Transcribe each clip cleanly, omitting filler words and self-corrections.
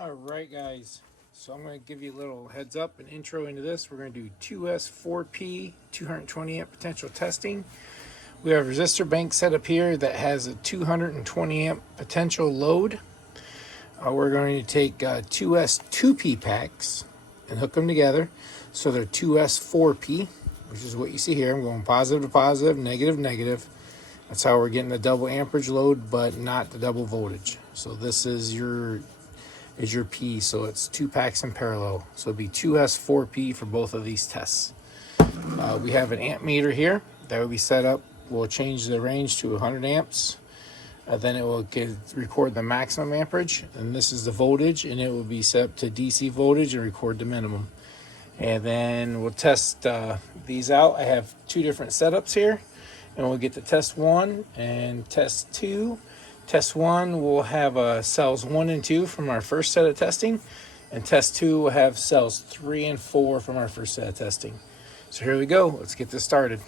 Alright guys, so I'm going to give you a little heads up and intro into this. We're going to do 2S4P 220 amp potential testing. We have a resistor bank set up here that has a 220 amp potential load. We're going to take 2S2P packs and hook them together so they're 2S4P, which is what you see here. I'm going positive to positive, negative to negative. That's how we're getting the double amperage load, but not the double voltage. So this is your P, so it's two packs in parallel. So it'll be 2S4P for both of these tests. We have an amp meter here that will be set up. We'll change the range to 100 amps. Then it will record the maximum amperage, and this is the voltage, and it will be set up to DC voltage and record the minimum. And then we'll test these out. I have two different setups here, and we'll get to test 1 and test 2. Test 1 will have cells 1 and 2 from our first set of testing, and test 2 will have cells 3 and 4 from our first set of testing. So here we go. Let's get this started.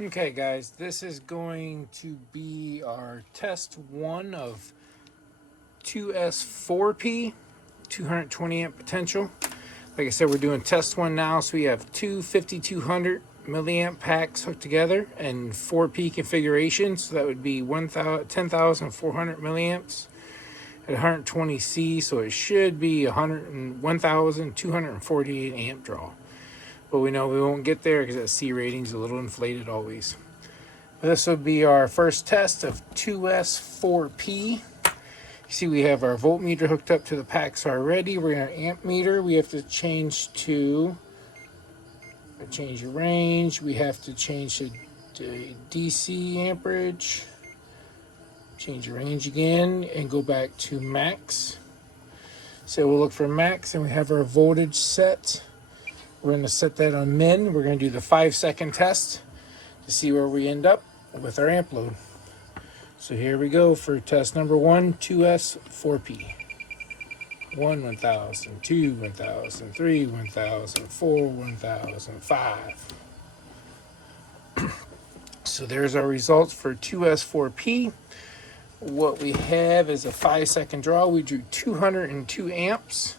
Okay guys, this is going to be our test 1 of 2S4P 220 amp potential. Like I said, we're doing test 1 now, so we have two 5200 milliamp packs hooked together and 4P configuration, so that would be 10,400 milliamps at 120C, so it should be 1,248 amp draw. But we know we won't get there because that C rating is a little inflated always. But this will be our first test of 2S4P. You see we have our voltmeter hooked up to the packs already. We're going to amp meter. We have to change the range. We have to change the DC amperage. Change the range again and go back to max. So we'll look for max, and we have our voltage set. We're going to set that on min. We're going to do the 5-second test to see where we end up with our amp load. So here we go for test number 1, 2S4P. 1, 1000, 2, 1000, 3, 1000, 4, 1005. So there's our results for 2S4P. What we have is a 5-second draw. We drew 202 amps.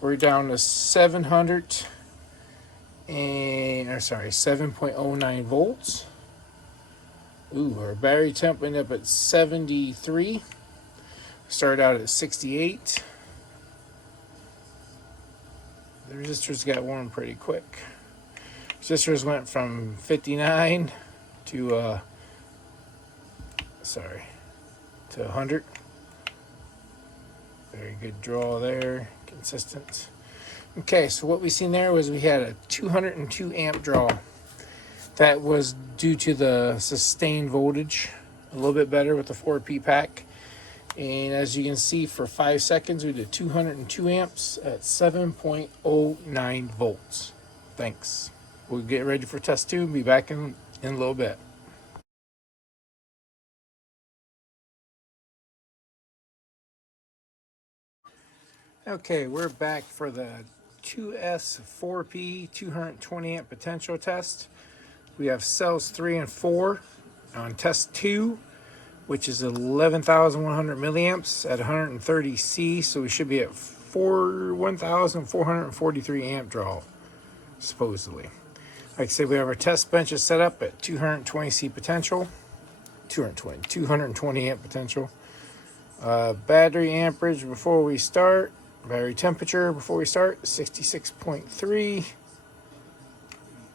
We're down to 7.09 volts. Ooh, our battery temp went up at 73. Started out at 68. The resistors got warm pretty quick. Resistors went from 59 to 100. Very good draw there, consistent. Okay, so what we seen there was we had a 202 amp draw. That was due to the sustained voltage, a little bit better with the 4P pack. And as you can see, for 5 seconds, we did 202 amps at 7.09 volts. Thanks. We'll get ready for test 2 and be back in a little bit. Okay, we're back for the 2S4P 220 amp potential test. We have cells 3 and 4 on test 2, which is 11,100 milliamps at 130C, so we should be at 1,443 amp draw, supposedly. Like I said, we have our test benches set up at 220C potential, 220 amp potential. Battery amperage before we start, battery temperature before we start, 66.3.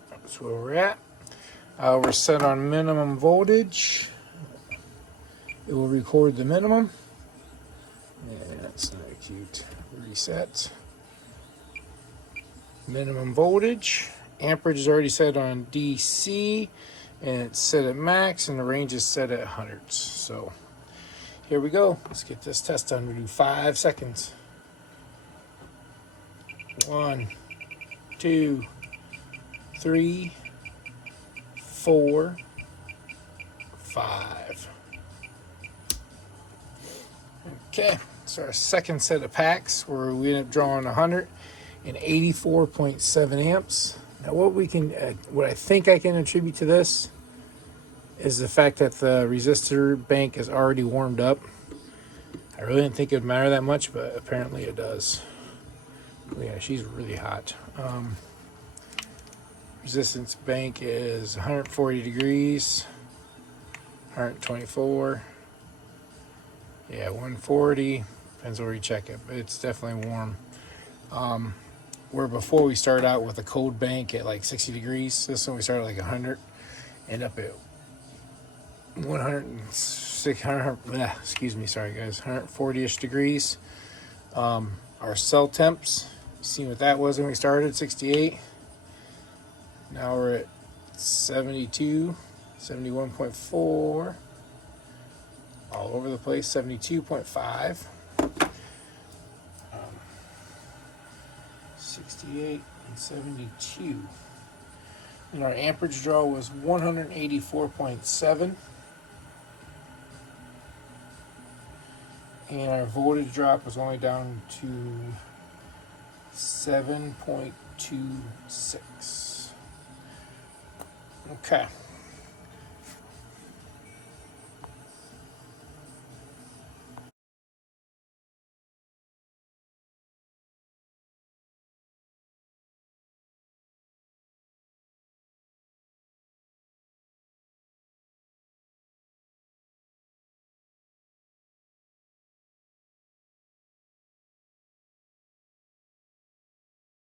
That's where we're at. We're set on minimum voltage. It will record the minimum. Yeah, that's not cute. Reset. Minimum voltage. Amperage is already set on DC, and it's set at max, and the range is set at hundreds. So here we go. Let's get this test done. We do 5 seconds. 1, 2, 3, 4, 5. Okay, so our second set of packs where we end up drawing 184.7 amps. Now what I think I can attribute to this is the fact that the resistor bank is already warmed up. I really didn't think it would matter that much, but apparently it does. Yeah, she's really hot. Resistance bank is 140 degrees, 124. Yeah, 140. Depends where you check it, but it's definitely warm. Where before we started out with a cold bank at like 60 degrees. This one we started like 100. End up at 100, excuse me, sorry guys, 140-ish degrees. Our cell temps, seen what that was when we started, 68. Now we're at 72, 71.4, all over the place, 72.5, 68 and 72. And our amperage draw was 184.7. And our voltage drop was only down to 7.26. Okay.